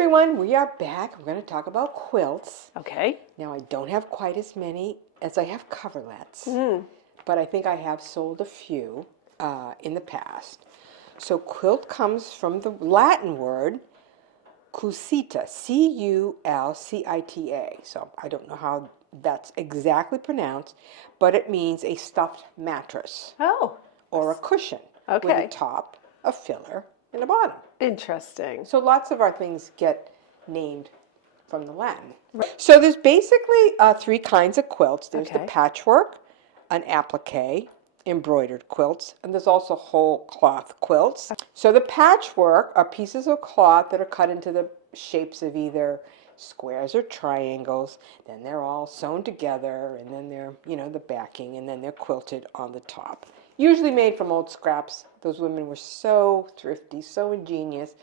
everyone, we are back. We're going to talk about quilts. Okay. Now, I don't have quite as many as I have coverlets, but I think I have sold a few in the past. So quilt comes from the Latin word culcita, C-U-L-C-I-T-A. So I don't know how that's exactly pronounced, but it means a stuffed mattress. Oh. Or a cushion with Okay. a top, a filler, and a bottom. Interesting. So lots of our things get named from the Latin. So there's basically three kinds of quilts. There's the Okay. patchwork, an applique, embroidered quilts, and there's also whole cloth quilts. So the patchwork are pieces of cloth that are cut into the shapes of either squares or triangles. Then they're all sewn together, and then they're, the backing, and then they're quilted on the top. Usually made from old scraps. Those women were so thrifty, so ingenious.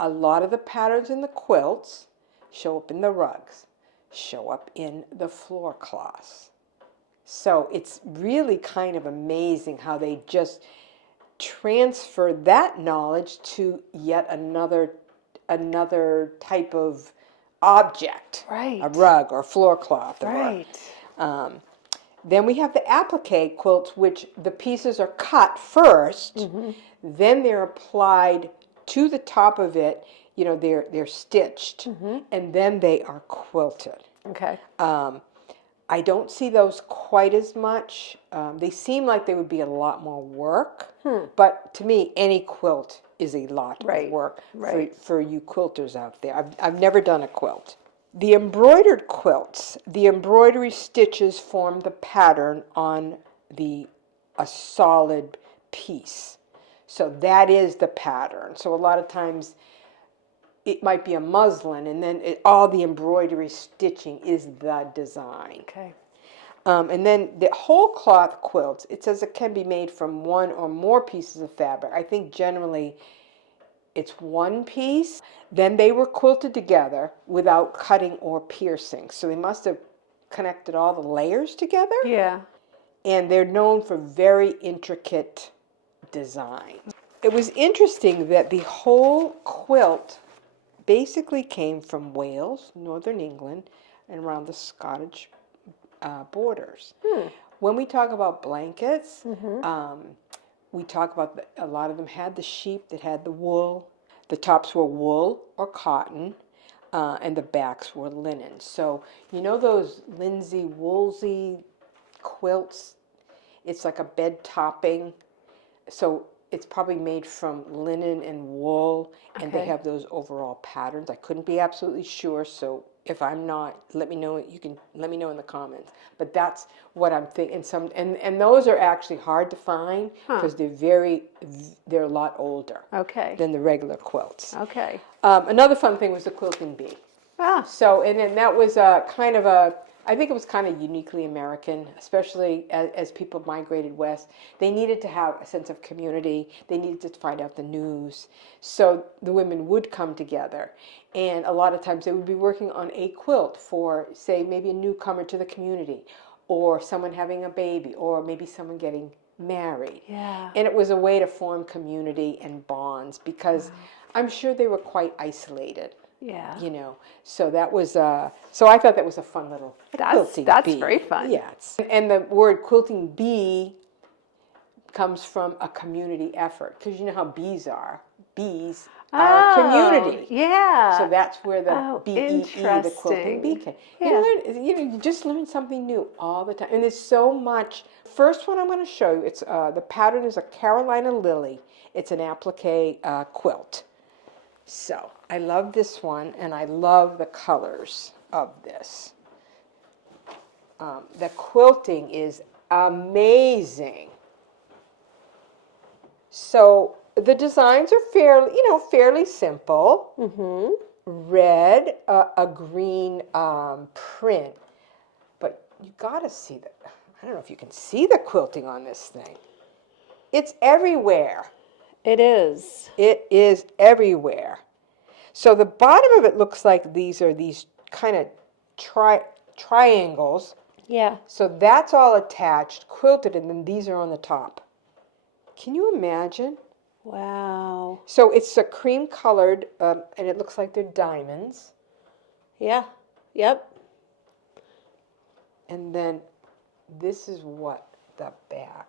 A lot of the patterns in the quilts show up in the rugs, show up in the floor cloths. So it's really kind of amazing how they just transfer that knowledge to yet another type of object. Right. A rug or floor cloth. Right. Then we have the applique quilts, which the pieces are cut first, then they're applied to the top of it. They're stitched, and then they are quilted. Okay. I don't see those quite as much. They seem like they would be a lot more work, but to me, any quilt is a lot of work for you quilters out there. I've never done a quilt. The embroidered quilts, the embroidery stitches form the pattern on a solid piece. So that is the pattern. So a lot of times it might be a muslin, and then all the embroidery stitching is the design. Okay. And then the whole cloth quilts, it says it can be made from one or more pieces of fabric. I think generally it's one piece. Then they were quilted together without cutting or piercing. So they must have connected all the layers together. Yeah. And they're known for very intricate design. It was interesting that the whole quilt basically came from Wales, northern England, and around the Scottish borders. When we talk about blankets, we talk about a lot of them had the sheep that had the wool. The tops were wool or cotton, and the backs were linen. So those linsey woolsey quilts? It's like a bed topping. So it's probably made from linen and wool, and they have those overall patterns. I couldn't be absolutely sure, so if I'm not, let me know. You can let me know in the comments. But that's what I'm thinking. And those are actually hard to find because they're a lot older than the regular quilts. Okay. Another fun thing was the quilting bee. So and then that was I think it was kind of uniquely American, especially as people migrated west. They needed to have a sense of community. They needed to find out the news. So the women would come together. And a lot of times they would be working on a quilt for, say, maybe a newcomer to the community, or someone having a baby, or maybe someone getting married. Yeah. And it was a way to form community and bonds because I'm sure they were quite isolated. Yeah. So that was so I thought that was a fun little quilting that's bee. very fun. Yeah. And the word quilting bee comes from a community effort because you know how bees are. Bees are community. Yeah. So that's where the BEE, the quilting bee came. Yeah. You just learn something new all the time. And there's so much. First one I'm going to show you, it's the pattern is a Carolina lily. It's an applique quilt. So I love this one, and I love the colors of this. The quilting is amazing. So the designs are fairly simple. Red, a green print, but you got to see I don't know if you can see the quilting on this thing. It's everywhere. It is. It is everywhere. So the bottom of it looks like these are these kind of triangles. Yeah. So that's all attached, quilted, and then these are on the top. Can you imagine Wow. So it's a cream colored, and it looks like they're diamonds. Yeah. Yep. And then this is what the back.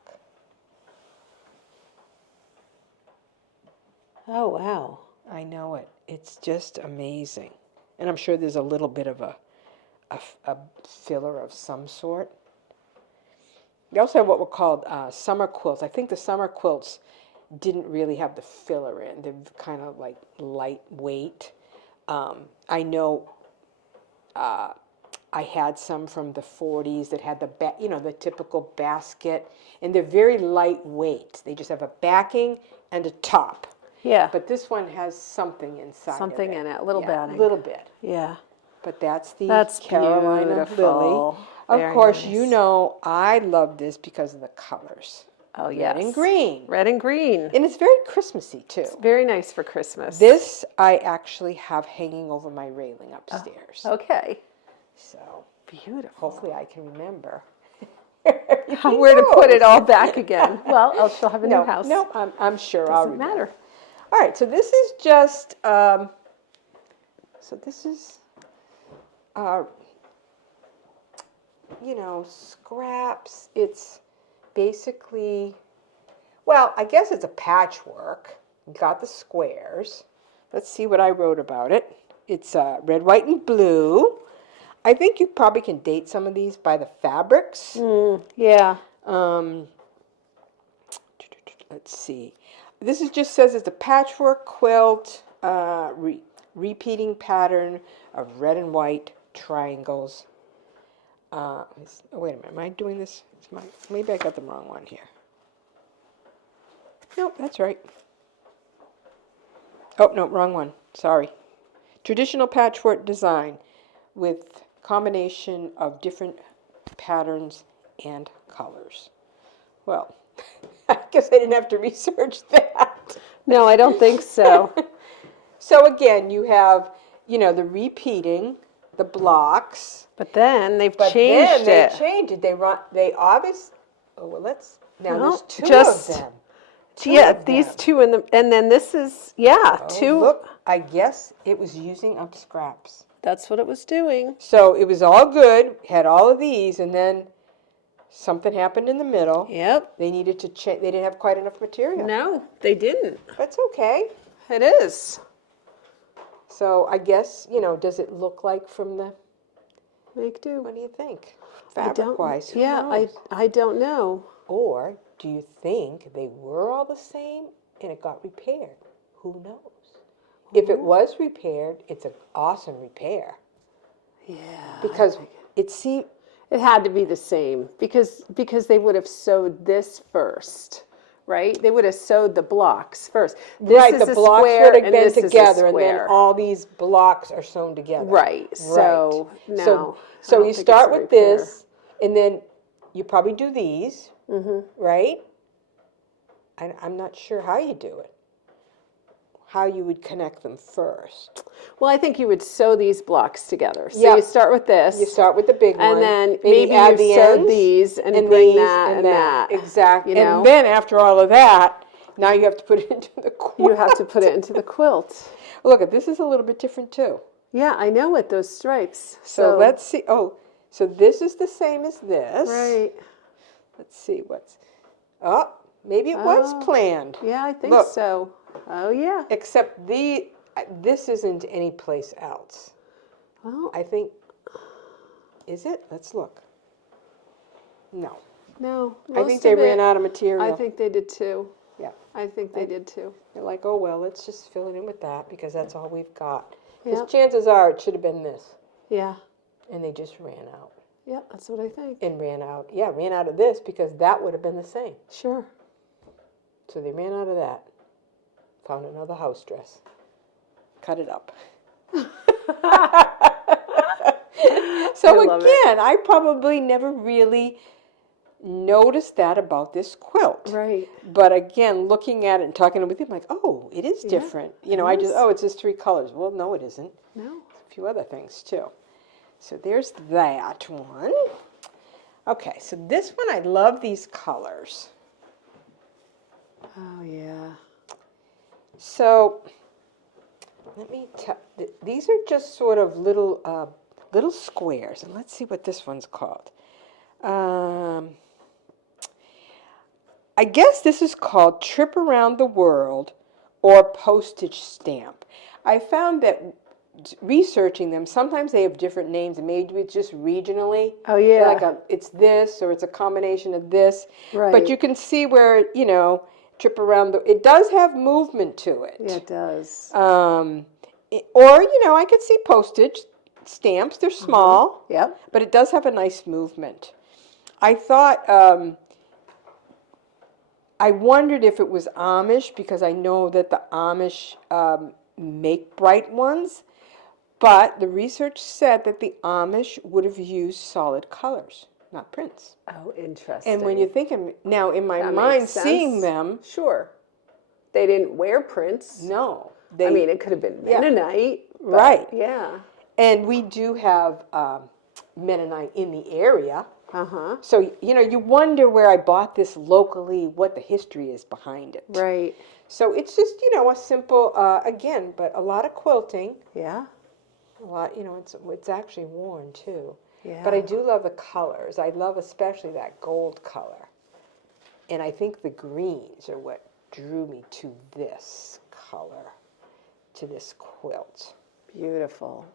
Oh, wow. I know it. It's just amazing. And I'm sure there's a little bit of a filler of some sort. We also have what were called summer quilts. I think the summer quilts didn't really have the filler in. They're kind of like lightweight. I know I had some from the 40s that had the typical basket, and they're very lightweight. They just have a backing and a top. Yeah. But this one has something inside Something of it. in it, a little Yeah, batting. a little bit. Yeah. But that's the That's Carolina beautiful. Lily. Of Very course, nice. you know I love this because of the colors. Oh, yes. Red and green. Red and green. And it's very Christmassy, too. Very nice for Christmas. This I actually have hanging over my railing upstairs. Okay. So Beautiful. hopefully I can remember Where to put it all back again. Well, she'll have a new house. No, I'm sure I'll Doesn't remember. matter. All right, so this is just, scraps. It's basically, well, I guess it's a patchwork. You got the squares. Let's see what I wrote about it. It's red, white, and blue. I think you probably can date some of these by the fabrics. Yeah. Let's see. This just says it's a patchwork quilt, repeating pattern of red and white triangles. Wait a minute. Am I doing this? Maybe I got the wrong one here. Nope, that's right. Oh, no, wrong one. Sorry. Traditional patchwork design with combination of different patterns and colors. Well, I guess I didn't have to research that. No, I don't think so. So again, you have, the repeating, the blocks. But then they've But changed then it. they changed it. They obviously. Oh well, now No, there's two just- of them. Yeah, of these them. two and then this is Oh, two. Look, I guess it was using up scraps. That's what it was doing. So it was all good. Had all of these, and then something happened in the middle. Yep. They needed to change. They didn't have quite enough material. No, they didn't. That's okay. It is. So I guess does it look like from the? Make do. What do you think? I don't. Fabric-wise, who Yeah, knows? I don't know. Or do you think they were all the same and it got repaired? Who knows? If it was repaired, it's an awesome repair. Yeah. Because it seemed. It had to be the same because they would have sewed this first, right? They would have sewed the blocks first. This Right, is the a blocks square would have and been this is a together, and then square. all these blocks are sewn together. Right. So no. So I don't you think start it's a with repair. this, and then you probably do these, right? I'm not sure how you do it. How you would connect them first. Well, I think you would sew these blocks together. So Yeah. you start with this. You start with the big one, and then maybe you add the sew ends, these and bring these that and that. Exactly. You know? And then after all of that, now you have to put it into the quilt. You have to put it into the quilt. Look, this is a little bit different too. Yeah, I know it. Those stripes. So let's see. Oh, so this is the same as this. Right. Let's see what's. Oh, maybe it was planned. Yeah, I think Look. so. Oh yeah. Except this isn't any place else. Well, I think. Is it? Let's look. No. no. I think they ran out of material. I think they did too. Yeah. I think they did too. They're like, oh well, let's just fill it in with that because that's all we've got. Because Yep. chances are it should have been this, Yeah. and they just ran out Yeah, that's what I think. and ran out. Yeah, ran out of this because that would have been the same. Sure. So they ran out of that. Found another house dress. Cut it up. So I love again, I probably never really noticed that about this quilt. Right. But again, looking at it and talking with him, like, oh, it is different. It's just 3 colors. Well, no, it isn't. No. A few other things too. So there's that one. Okay, so this one, I love these colors. Oh yeah. So let me tell. These are just sort of little squares, and let's see what this one's called. I guess this is called Trip Around the World or Postage Stamp. I found that researching them, sometimes they have different names, and maybe it's just regionally. Oh, yeah. Like it's this, or it's a combination of this. Right. But you can see where, trip around it does have movement to it. Yeah, it does. Or, I could see postage stamps. They're small. Yep. But it does have a nice movement. I thought, I wondered if it was Amish, because I know that the Amish make bright ones. But the research said that the Amish would have used solid colors, not prints. Oh, interesting. And when you think of, now in my That mind, makes sense. seeing them, Sure. They didn't wear prints. no. I mean, it could have been Mennonite. But right. Yeah. And we do have Mennonite in the area. Uh-huh. So, you wonder where I bought this locally, what the history is behind it. Right. So it's just, a simple, again, but a lot of quilting. Yeah. A lot, it's actually worn too. Yeah. But I do love the colors. I love especially that gold color. And I think the greens are what drew me to this color, to this quilt. Beautiful.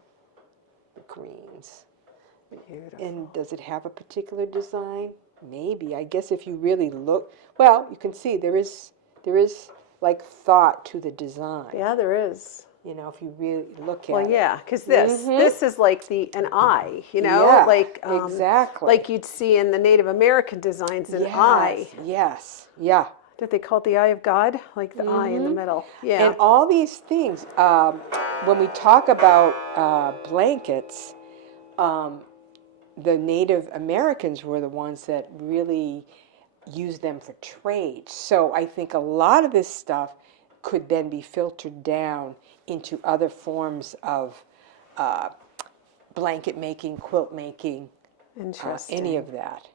The greens. Beautiful. And does it have a particular design? Maybe. I guess if you really look, well, you can see there is like thought to the design. Yeah, there is. If you really look at it. Well, yeah, because this is like an eye, Yeah, like exactly. like you'd see in the Native American designs, an eye. Yes, yeah. Did they call it the eye of God? Like the eye in the middle. Yeah. And all these things, when we talk about blankets, the Native Americans were the ones that really used them for trade. So I think a lot of this stuff could then be filtered down into other forms of blanket making, quilt making, Interesting. any of that.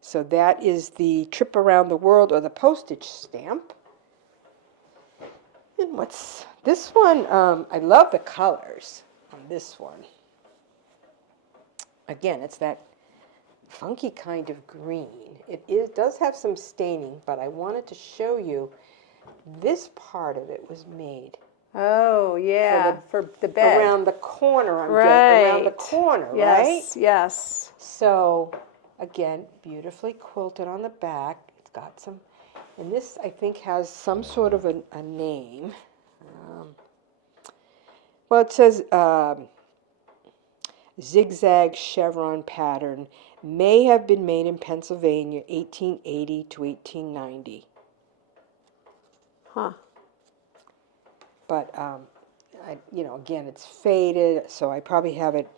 So that is the Trip Around the World, or the postage stamp. And what's this one? I love the colors on this one. Again, it's that funky kind of green. It does have some staining, but I wanted to show you this part of it was made. Oh, yeah, for the bed. Around the corner, around the corner, yes, right? Yes. So, again, beautifully quilted on the back. It's got some, and this I think has some sort of a name. Well, it says zigzag chevron pattern, may have been made in Pennsylvania 1880 to 1890. Huh. But, again, it's faded, so I probably have it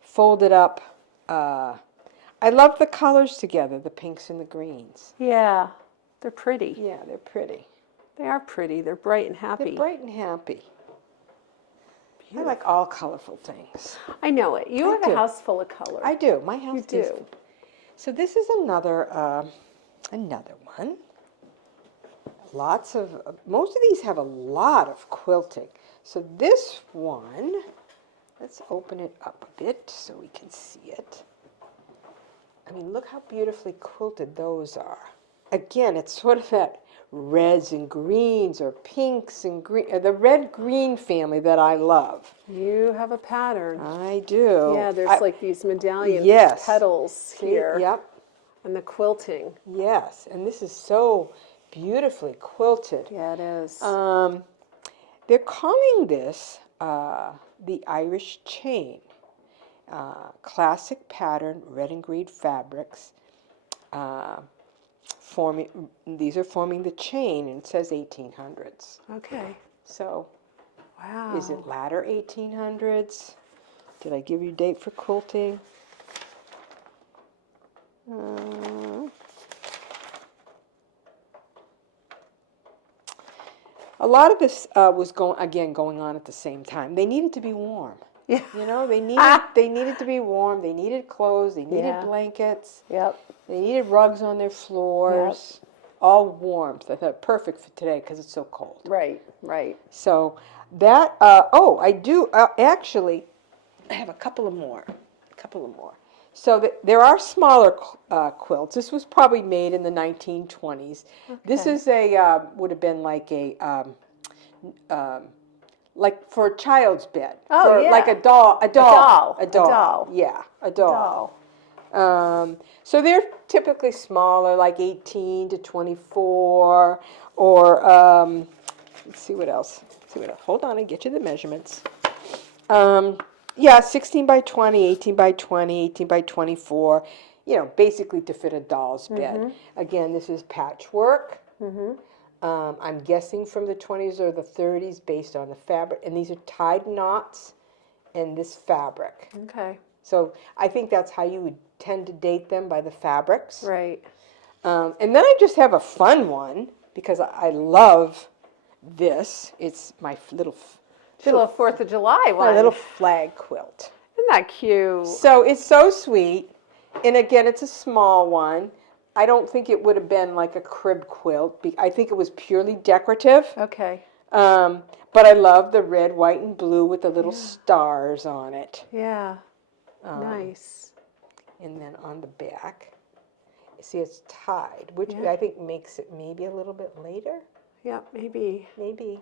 folded up. I love the colors together, the pinks and the greens. Yeah, they're pretty. Yeah, they're pretty. They are pretty. They're bright and happy. They're bright and happy. I like all colorful things. I know it. You have a house full of color. I do. My house is. So this is another one. Most of these have a lot of quilting. So this one, let's open it up a bit so we can see it. I mean, look how beautifully quilted those are. Again, it's sort of that reds and greens, or pinks and green, the red-green family that I love. You have a pattern. I do. Yeah, there's like these medallion petals here. Yep. And the quilting. Yes, and this is so beautifully quilted. Yeah, it is. They're calling this the Irish chain. Classic pattern, red and green fabrics. These are forming the chain, and it says 1800s. Okay. So, wow. Is it latter 1800s? Did I give you a date for quilting? A lot of this was going on at the same time. They needed to be warm. Yeah. They needed to be warm. They needed clothes. They needed blankets. Yep. They needed rugs on their floors. Yep. all warmth. I thought perfect for today because it's so cold. Right, right. So that, I do, actually, I have a couple of more. So there are smaller quilts. This was probably made in the 1920s. This is would have been like like for a child's bed. Oh, for yeah. Like a doll. doll. Yeah, a doll. So they're typically smaller, like 18 to 24, or let's see what else. Hold on, I get you the measurements. Yeah, 16 by 20, 18 by 20, 18 by 24. Basically to fit a doll's bed. Again, this is patchwork. I'm guessing from the 20s or the 30s based on the fabric. And these are tied knots in this fabric. Okay. So I think that's how you would tend to date them, by the fabrics. Right. And then I just have a fun one because I love this. It's my little 4th of July one. my little flag quilt. Isn't that cute? So it's so sweet. And again, it's a small one. I don't think it would have been like a crib quilt. I think it was purely decorative. Okay. But I love the red, white, and blue with the little stars on it. Yeah. Nice. And then on the back, see, it's tied, which I think makes it maybe a little bit later. Yeah, maybe. Maybe.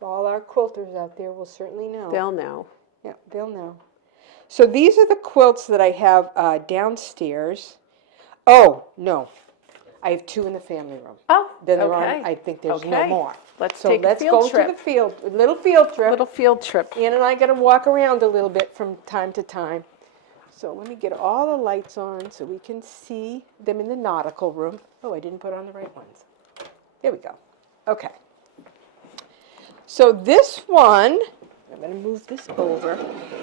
All our quilters out there will certainly know. They'll know. Yeah, they'll know. So these are the quilts that I have downstairs. Oh, no. I have 2 in the family room. Oh, Then okay. I think there's no more. Let's So take a let's field go trip. to the field, a little field trip. Little field trip. Ann and I got to walk around a little bit from time to time. So let me get all the lights on so we can see them in the nautical room. Oh, I didn't put on the right ones. There we go. Okay. So this one, I'm going to move this over.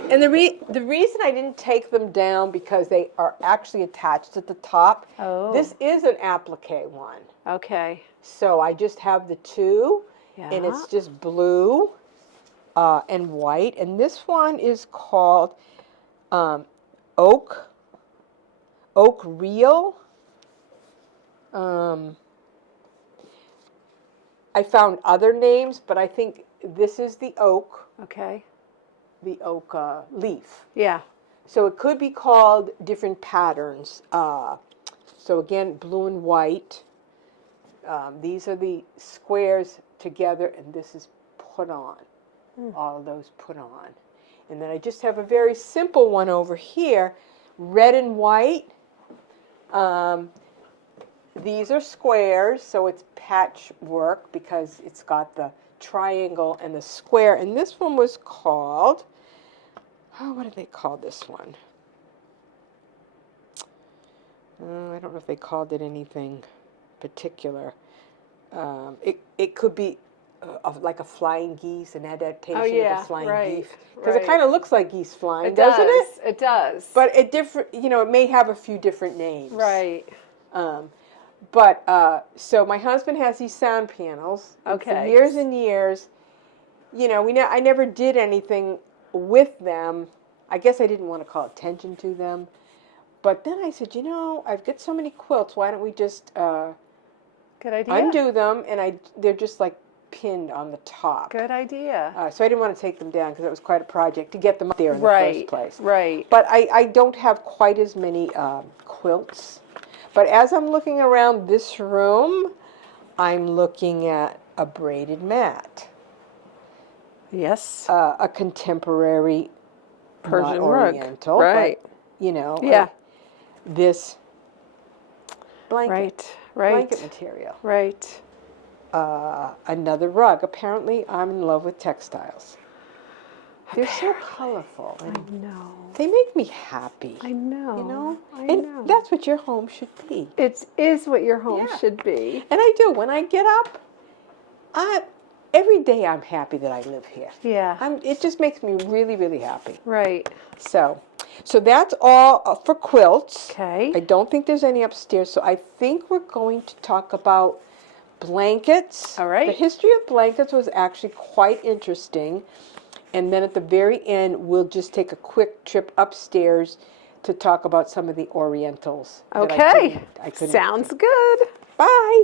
And the reason I didn't take them down because they are actually attached at the top. Oh. This is an applique one. Okay. So I just have the 2, and it's just blue and white. And this one is called Oak Reel. I found other names, but I think this is the oak. Okay. The oak leaf. Yeah. So it could be called different patterns. So again, blue and white. These are the squares together, and this is put on. All of those put on. And then I just have a very simple one over here, red and white. These are squares, so it's patchwork because it's got the triangle and the square. And this one was called, what did they call this one? I don't know if they called it anything particular. It could be like a flying geese, an adaptation of a flying geese. Because it kind of looks like geese flying, doesn't it? It does. But it may have a few different names. Right. So my husband has these sound panels. And for Okay. years and years, I never did anything with them. I guess I didn't want to call attention to them. But then I said, I've got so many quilts. Why don't we just Good idea. undo them? And they're just like pinned on the top. Good idea. So I didn't want to take them down because it was quite a project to get them up there in the first place. Right. But I don't have quite as many quilts. But as I'm looking around this room, I'm looking at a braided mat. Yes. A contemporary Persian not rug. Oriental, Right. But, Yeah. This blanket. Right. Blanket material. Right. Another rug. Apparently, I'm in love with textiles. They're so colorful. I know. They make me happy. I know. I and know. that's what your home should be. It is what your home should be. And I do. When I get up, every day I'm happy that I live here. Yeah. It just makes me really, really happy. Right. So that's all for quilts. Okay. I don't think there's any upstairs. So I think we're going to talk about blankets. All right. The history of blankets was actually quite interesting. And then at the very end, we'll just take a quick trip upstairs to talk about some of the Orientals. Okay. I couldn't. Sounds good. Bye.